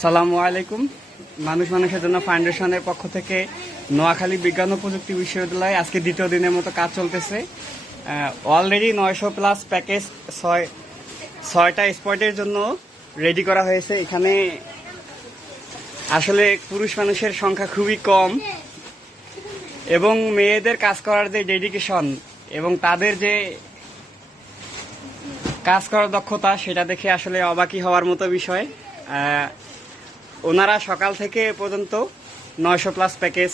সালামু আলাইকুম। মানুষ মানুষের জন্য ফাউন্ডেশনের পক্ষ থেকে নোয়াখালী বিজ্ঞান ও প্রযুক্তি বিশ্ববিদ্যালয়ে আজকে দ্বিতীয় দিনের মতো কাজ চলতেছে। অলরেডি নয়শো প্লাস প্যাকেজ ছয় ছয়টা স্পটের জন্য রেডি করা হয়েছে। এখানে আসলে পুরুষ মানুষের সংখ্যা খুবই কম এবং মেয়েদের কাজ করার যে ডেডিকেশন এবং তাদের যে কাজ করার দক্ষতা সেটা দেখে আসলে অবাকই হওয়ার মতো বিষয়। ওনারা সকাল থেকে পর্যন্ত নয়শো প্লাস প্যাকেজ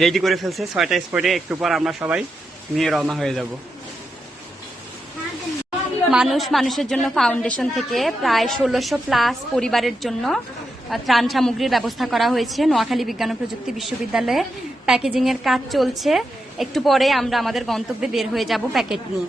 রেডি করে ফেলছে। ছয়টা স্পটে একটু পর আমরা সবাই নিয়ে রওনা হয়ে যাব। মানুষ মানুষের জন্য ফাউন্ডেশন থেকে প্রায় ষোলোশো প্লাস পরিবারের জন্য ত্রাণ সামগ্রীর ব্যবস্থা করা হয়েছে। নোয়াখালী বিজ্ঞান ও প্রযুক্তি বিশ্ববিদ্যালয়ে প্যাকেজিংয়ের কাজ চলছে। একটু পরে আমরা আমাদের গন্তব্যে বের হয়ে যাব প্যাকেট নিয়ে।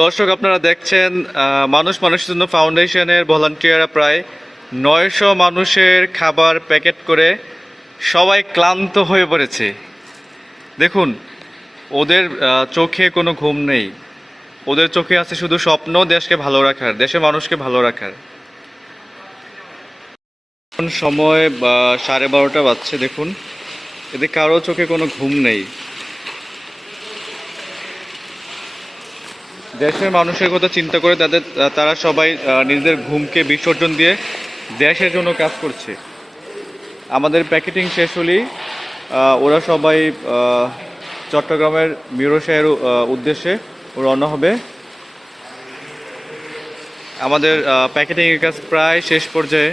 দর্শক, আপনারা দেখছেন মানুষ মানুষের জন্য ফাউন্ডেশনের ভলান্টিয়াররা প্রায় নয়শো মানুষের খাবার প্যাকেট করে সবাই ক্লান্ত হয়ে পড়েছে। দেখুন, ওদের চোখে কোনো ঘুম নেই। ওদের চোখে আছে শুধু স্বপ্ন, দেশকে ভালো রাখার, দেশের মানুষকে ভালো রাখার। সময় সাড়ে বারোটা বাজছে, দেখুন। এদের কারও চোখে কোনো ঘুম নেই। দেশের মানুষের কথা চিন্তা করে তাদের, তারা সবাই নিজেদের ঘুমকে বিসর্জন দিয়ে দেশের জন্য কাজ করছে। আমাদের প্যাকেটিং শেষ হলেই ওরা সবাই চট্টগ্রামের মিরোশাহের উদ্দেশ্যে রওনা হবে। আমাদের প্যাকেটিংয়ের কাজ প্রায় শেষ পর্যায়ে।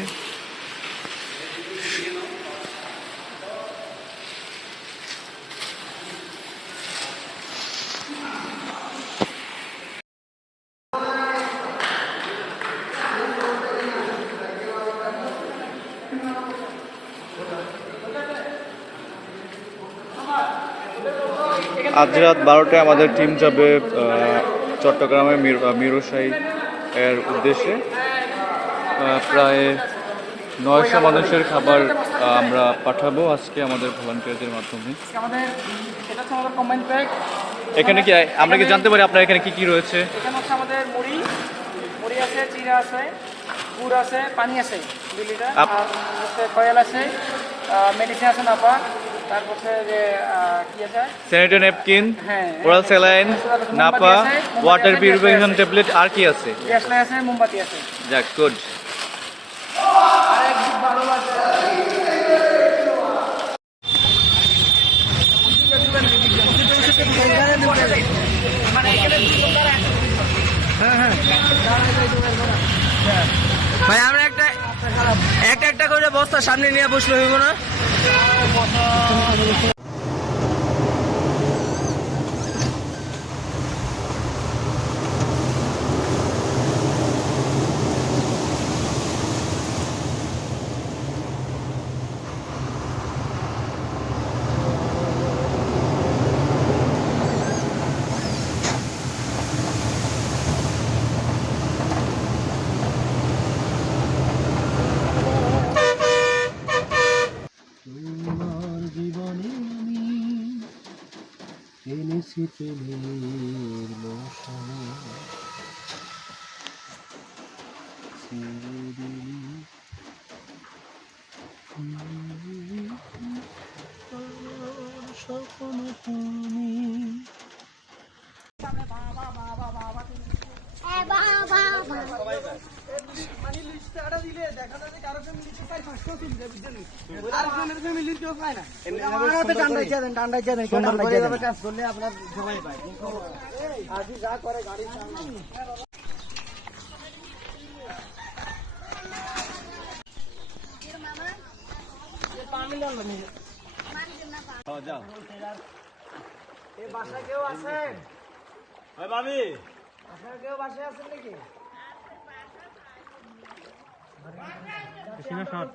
আজ রাত বারোটায় আমাদের টিম যাবে মির- মিরসাই এর উদ্দেশ্যে। প্রায় নয়শো মানুষের খাবার আমরা পাঠাবো আজকে আমাদের ভলান্টিয়ারদের মাধ্যমে। এখানে কি আমরা কি জানতে পারি আপনার এখানে কি কি রয়েছে? এখানে হচ্ছে আমাদের মুড়ি মুড়ি আছে চিরা আছে গুড় আছে পানি আছে দুই লিটার। আর হচ্ছে কয়েল আছে মেডিসিন আছে নাপা তারপর যে কি আছে? Sanitary napkin oral saline Napa water purification tablet আর কি আছে? গ্যাস লাই আছে মোমবাতি আছে। যাক গুড ভাই আমরা একটা একটা একটা করে বস্তা সামনে নিয়ে বসলে হইব না? তোমার এনেছি প্রেমের আমার স্বপ্ন তুমি মানে লিস্টে আটা দিলে দেখা যায় যে কারও ফ্যামিলিতে চার পাঁচটা তুলছে বুঝছেন আর জনের ফ্যামিলির কেউ পায় না। আমারও তো ডান্ডাই চেয়ে ডান্ডাই চেয়ে দেন ডান্ডাই চেয়ে কাজ করলে আপনার সবাই পায়। কিন্তু আজি যা করে গাড়ির সামনে এ বাসায় কেউ আছেন ভাবি বাসায় কেউ বাসায় আছেন নাকি? লক্ষ্মীপুর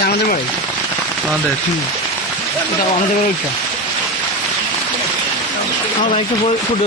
এটা আমাদের বাড়ি আমাদের এটা আমাদের বাড়ি এটা আমার ভাই একটু ফুটে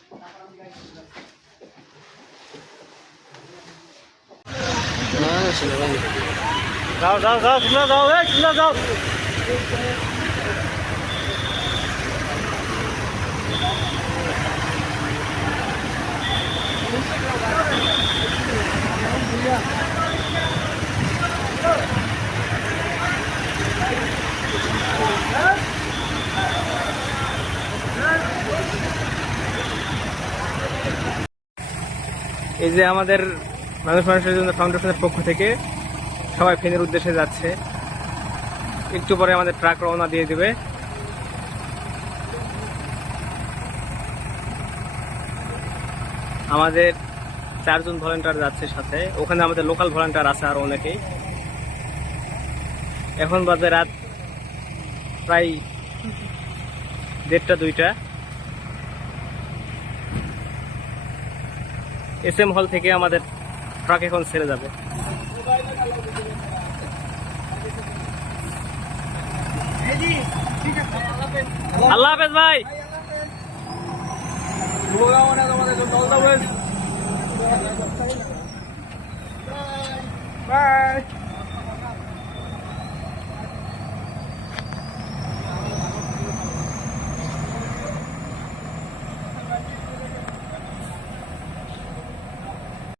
যাও যাও যাও তোমরা যাও এই তোমরা এই যে আমাদের মানুষ মানুষের জন্য ফাউন্ডেশনের পক্ষ থেকে সবাই ফেনের উদ্দেশ্যে যাচ্ছে। একটু পরে আমাদের ট্রাক রওনা দিয়ে দেবে। আমাদের চারজন ভলেন্টিয়ার যাচ্ছে সাথে। ওখানে আমাদের লোকাল ভলেন্টিয়ার আছে আর অনেকেই। এখন বাজে রাত প্রায় দেড়টা, দুইটা। এস এম হল থেকে আমাদের ট্রাক এখন ছেড়ে যাবে। আল্লাহ হাফেজ ভাই। বাই